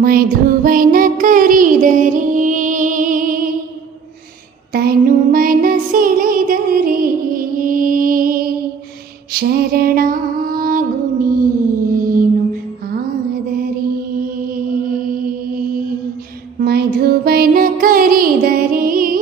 मधुवन करीदरे तनु मन शरणागुनीनु शरणगुनीनु मधुवन करिदरी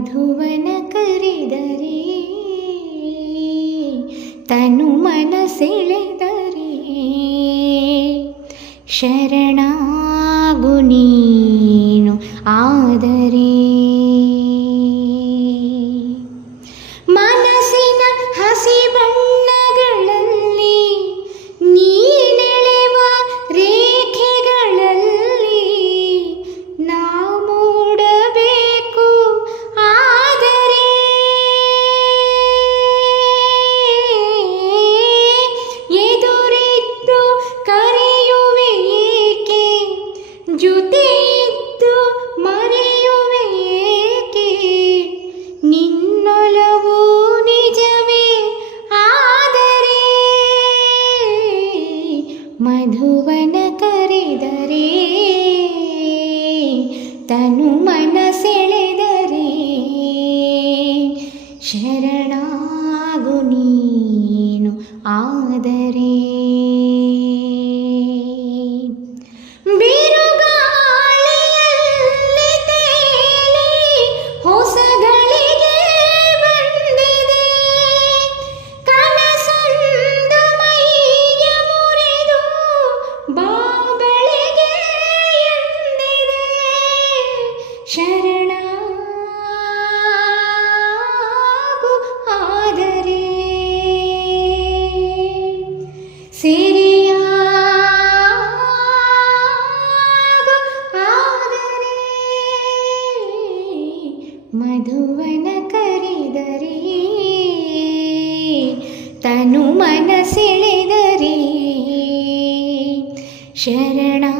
मधुवन करदरे तनुमनसेळेदरि शरणगुनी मधुवन करिदरे। ಗುರುವನ ಕರಿದರಿ ತನು ಮನಸೆಳೆದರಿ. ಶರಣಾಗುನಿ